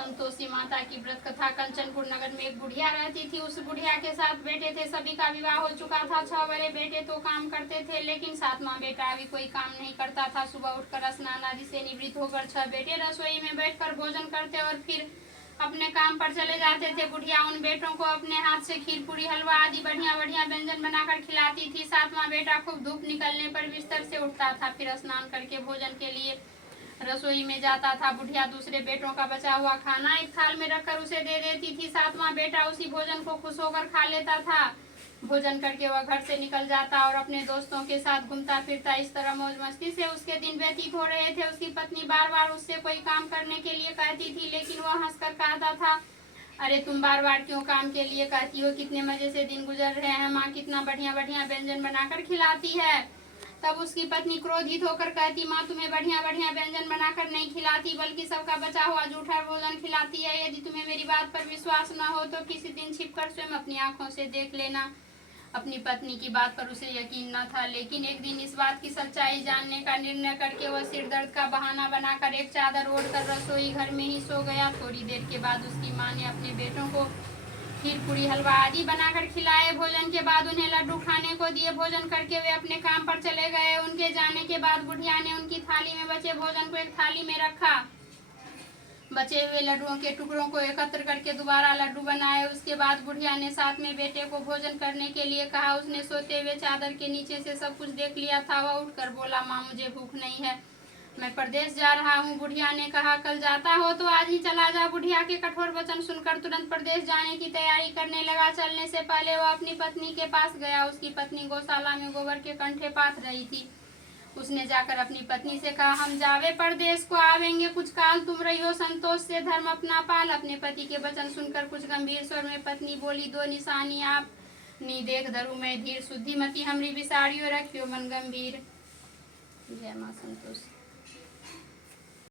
संतोषी माता की व्रत कथा। कंचनपुर नगर में एक बुढ़िया रहती थी। उस बुढ़िया के 7 बेटे थे। सभी का विवाह हो चुका था। 6 बड़े बेटे तो काम करते थे, लेकिन 7वां बेटा अभी कोई काम नहीं करता था। सुबह उठकर स्नान आदि से निवृत्त होकर 6 बेटे रसोई में बैठकर भोजन करते और फिर अपने काम पर चले जाते थे। बुढ़िया उन बेटों को अपने हाथ से खीर पूरी हलवा आदि बढ़िया बढ़िया व्यंजन बनाकर खिलाती थी। 7वां बेटा खूब धूप निकलने पर बिस्तर से उठता था, फिर स्नान करके भोजन के लिए रसोई में जाता था। बुढ़िया दूसरे बेटों का बचा हुआ खाना एक थाल में रखकर उसे दे देती थी। 7वां बेटा उसी भोजन को खुश होकर खा लेता था। भोजन करके वह घर से निकल जाता और अपने दोस्तों के साथ घूमता फिरता। इस तरह मौज मस्ती से उसके दिन व्यतीत हो रहे थे। उसकी पत्नी बार बार उससे कोई काम करने के लिए कहती थी, लेकिन वह हंसकर कहता था, अरे तुम बार बार क्यों काम के लिए कहती हो? कितने मजे से दिन गुजर रहे हैं। माँ कितना बढ़िया बढ़िया व्यंजन बनाकर खिलाती है। तब उसकी पत्नी क्रोधित होकर कहती, माँ तुम्हें बढ़िया बढ़िया व्यंजन बनाकर नहीं खिलाती, बल्कि सबका बचा हुआ जूठा भोजन खिलाती है। यदि तुम्हें मेरी बात पर विश्वास न हो तो किसी दिन छिपकर स्वयं अपनी आंखों से देख लेना। अपनी पत्नी की बात पर उसे यकीन न था, लेकिन एक दिन इस बात की सच्चाई जानने का निर्णय करके वह सिर दर्द का बहाना बनाकर एक चादर ओढ़कर रसोई घर में ही सो गया। थोड़ी देर के बाद उसकी माँ ने अपने बेटों को खीर पूरी हलवा आदि बनाकर खिलाए। भोजन के बाद उन्हें लड्डू खाने को दिए। भोजन करके वे अपने काम पर चले गए। उनके जाने के बाद बुढ़िया ने उनकी थाली में बचे भोजन को एक थाली में रखा। बचे हुए लड्डुओं के टुकड़ों को एकत्र करके दोबारा लड्डू बनाए। उसके बाद बुढ़िया ने 7वें बेटे को भोजन करने के लिए कहा। उसने सोते हुए चादर के नीचे से सब कुछ देख लिया था। वह उठकर बोला, माँ मुझे भूख नहीं है, मैं प्रदेश जा रहा हूँ। बुढ़िया ने कहा, कल जाता हो तो आज ही चला जा। बुढ़िया के कठोर वचन सुनकर तुरंत प्रदेश जाने की तैयारी करने लगा। चलने से पहले वह अपनी पत्नी के पास गया। उसकी पत्नी गौशाला में गोबर के कंठे पाथ रही थी। उसने जाकर अपनी पत्नी से कहा, हम जावे परदेश को आवेंगे, कुछ काल तुम रही हो संतोष से धर्म अपना पाल। अपने पति के वचन सुनकर कुछ गंभीर स्वर में पत्नी बोली, 2 निशानी आप नी देख धरू मैं धीर, शुद्धि मती हमरी बिसाड़ियो रखियो मन गंभीर। जय माँ संतोष।